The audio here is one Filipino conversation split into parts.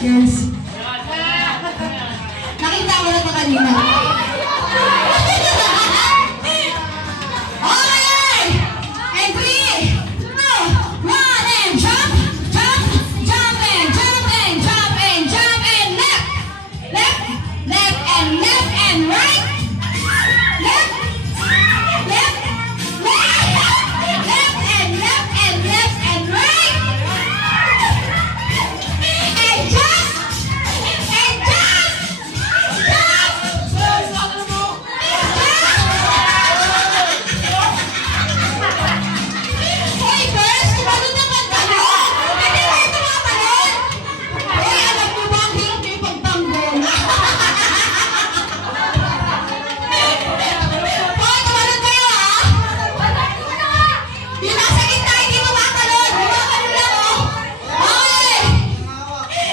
girls. Nakita ko na ito kanina. Okay! And 3, 2, 1, and jump! Jump! Jump and jump and jump and jump and left! Left! Left and left and right! Left! Left! Left! Left and left and left and right! And jump! And jump! Hoy, girls! Tumalon naman kayo! Hindi kayo tumatalon! Hoy, alam mo ba ang hirap yung pagtanggol? Hoy, tumalon kayo, ha? Yung nasa gitna, hindi tumatalon! Tumatalon lang, oh! Hoy!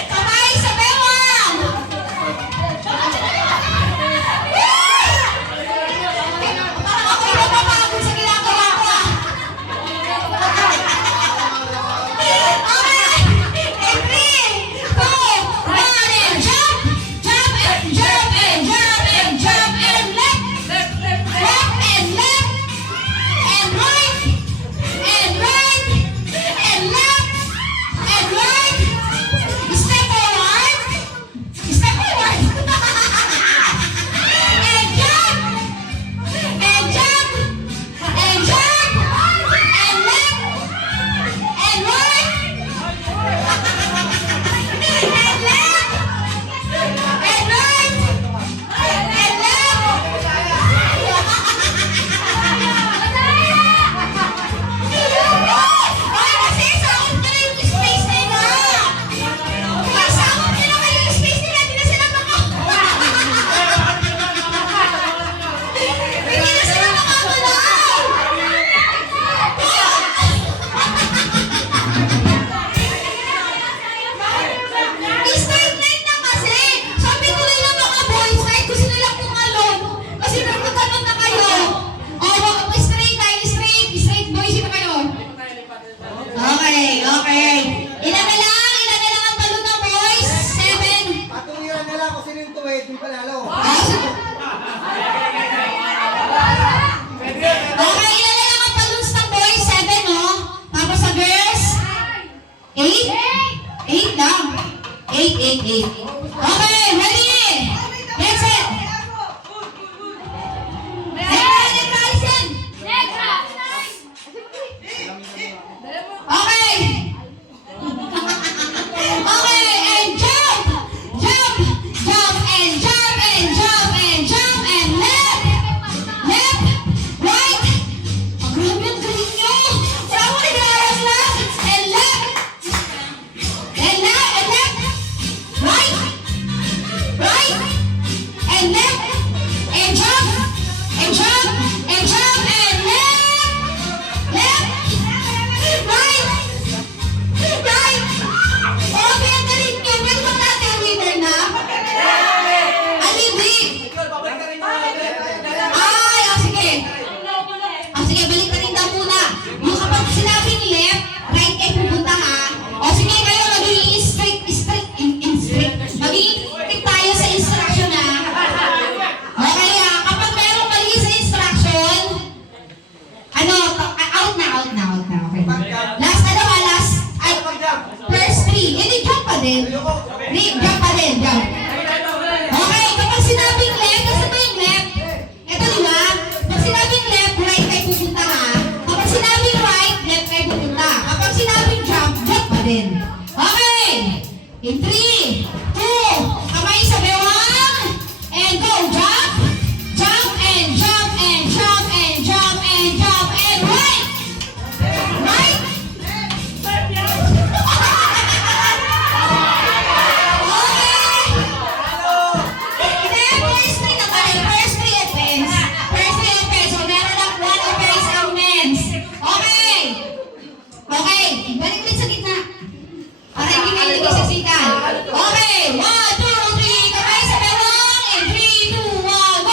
Kamay sa bewang! Parang ako yung mapapagod sa ginagawa ko, ah! Okay! And 3, 2, 1, and jump! Jump and jump and jump and jump and left! Left and left! And right! And right! And left! And right! Step forward! Step forward! And jump! And jump! And jump! And left! And right! And left! And right! And left! Ay, kasi isakot ko na yung space na yun, ha? Isakot nyo na kayo yung space nila, hindi na sila Hindi na sila makakalaw! Straight line na kasi! Sabi nila yung mga boys, kahit gusto nilang tumalon, kasi nagtatanong na kayo. Straight line, straight boys, ito kayo. Okay, okay. Ilan na lang ang talon ng boys? 7. Patungiran nila kung sino yung tuwid, yung panalo. Okay, ilan na lang ang talons ng boys? 7, no? Tapos sa girls? 8? 8 lang. 8. Okay, ready? Get set. Okay. Okay, and jump! Jump! Jump and jump and jump and jump and left! Left! Right! Ang grabe ang galing nyo! Wala mo nag-aaral left! And left! And left! And left! Right! Right! And left! And jump! And jump! And jump and left! Left! Right! Right! Okay, ang galing nyo. Pwede ba natin ang winner na? Hindi. Ay, sige. Sige, balik na rin daw muna. Yung kapag sinabing left, right kayo pupunta, ha? Sige, kayo magiging strict. Magiging strict tayo sa instruction, ha? Okay, ha? Kapag merong mali sa instruction, out na. Okay. Last, first 3. Hindi, jump pa din. Jump pa din, jump. Okay, kapag sinabing left, kasi ba yung left? Ito, di ba? Pag sinabing left, right kayo pupunta, ha? Kapag sinabing right, left kayo pupunta. Kapag sinabing jump, jump pa din. Okay! In 3, 2, kamay sa bewang, and go, jump! Jump and jump and jump and jump and jump and right! Right! First 3 na tayo. First 3 offense. So, meron lang 1 offense ang men's. Okay. Okay. Balik ulit sa gitna. Para hindi kayo nag-isasitan. Okay. 1, 2, 3. Kamay sa bewang. And 3, 2, 1,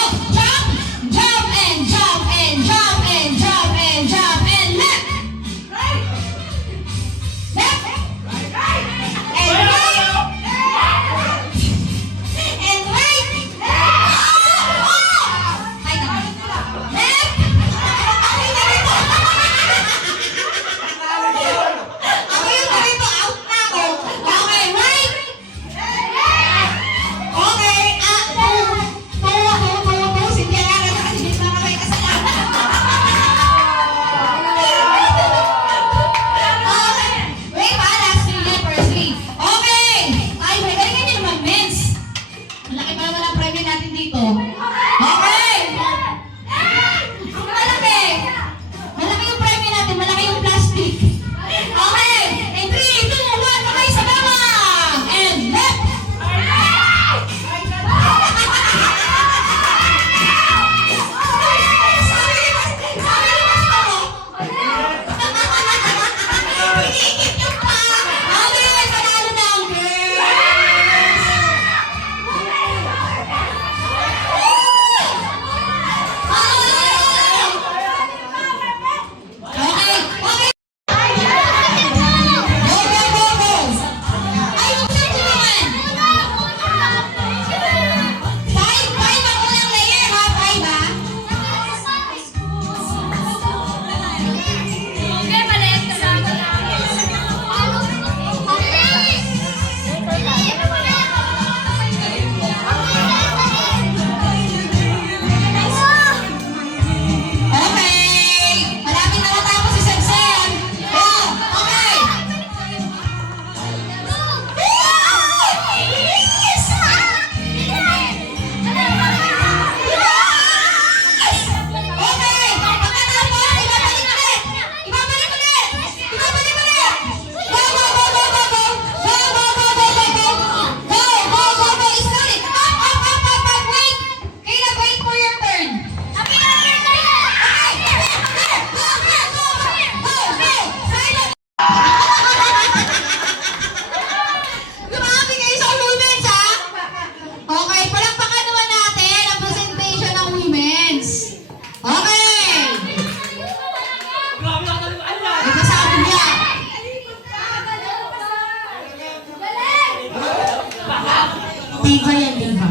Diva yan, diva.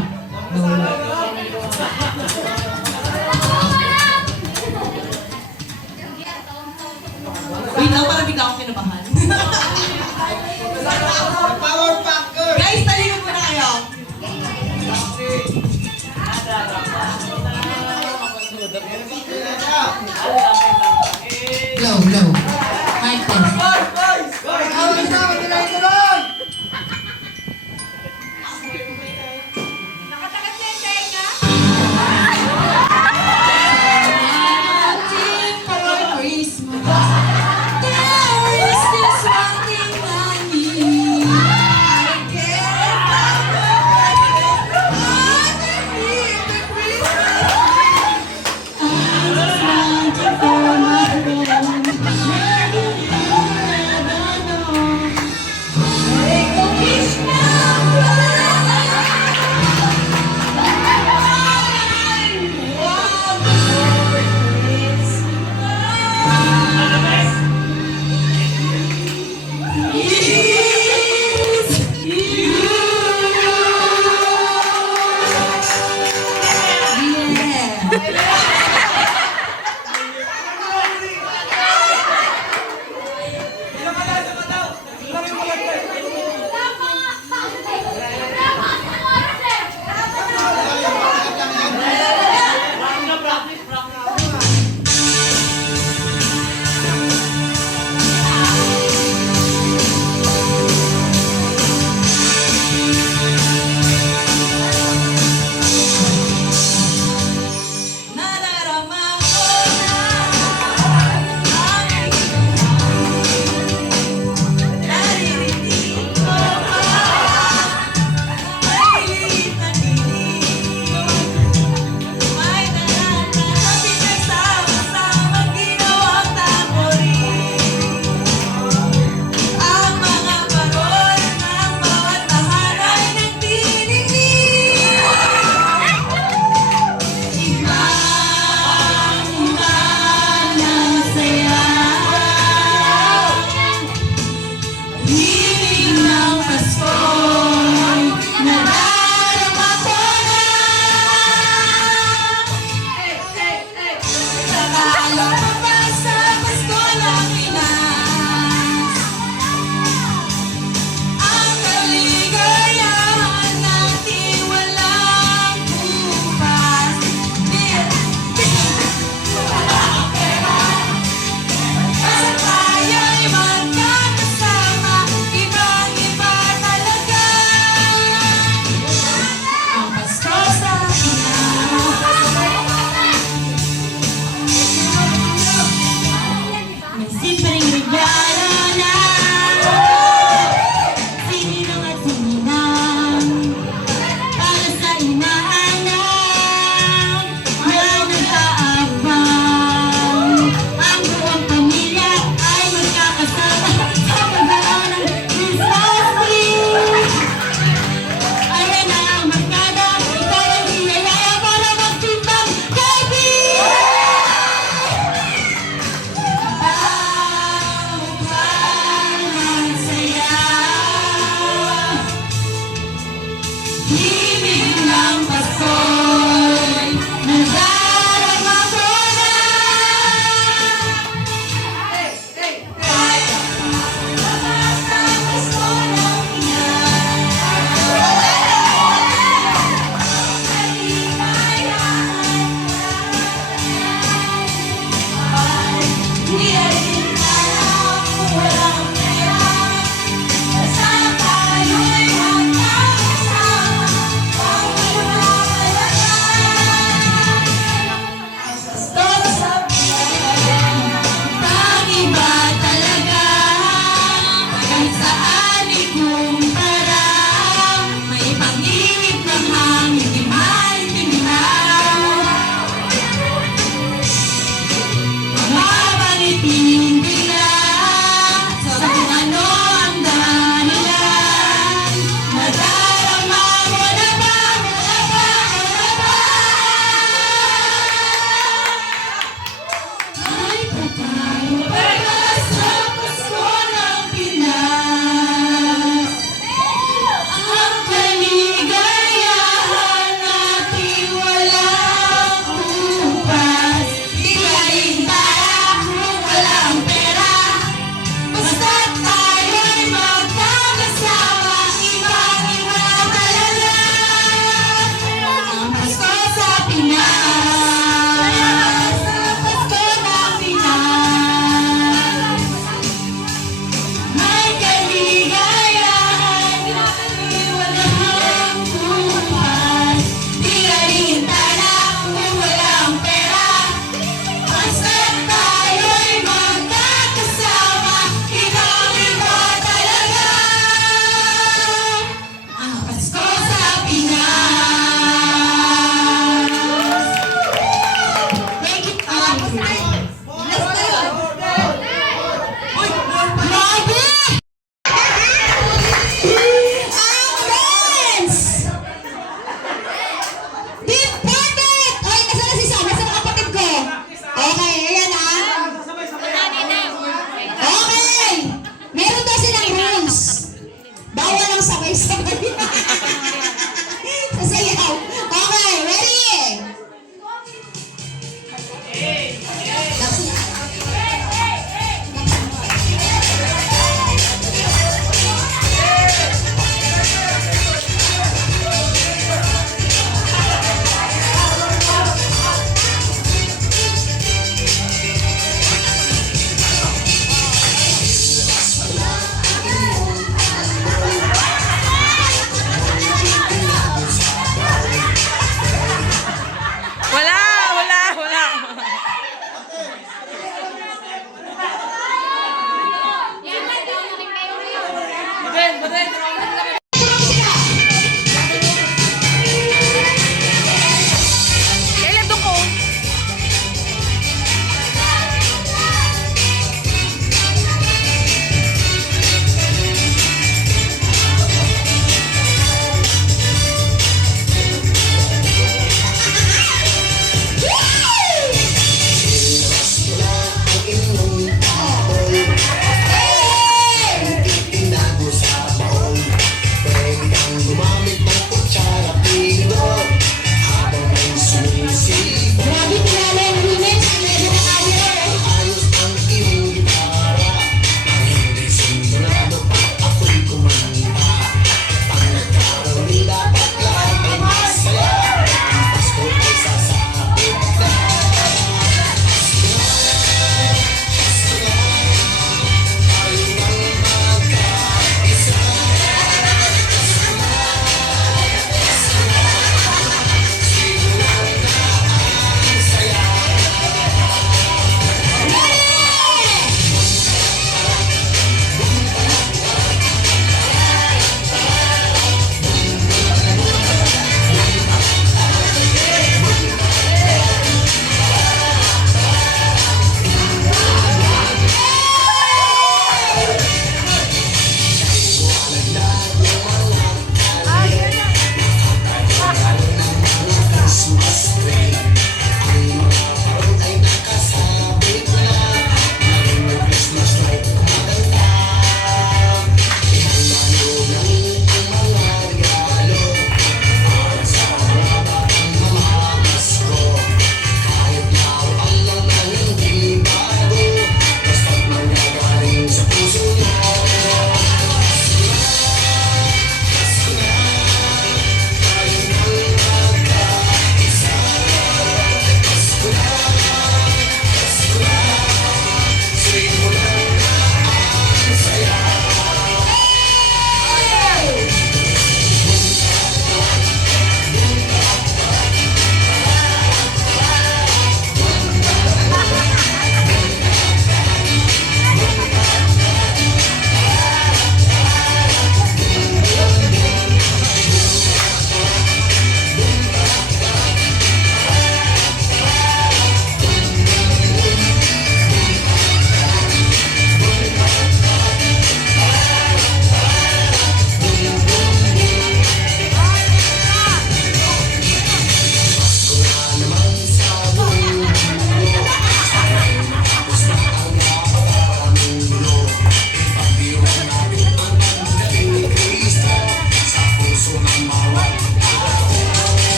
Wait lang, parang bigla akong kinabahan. Power Packer! Guys, talingan muna kayo. Glow, glow.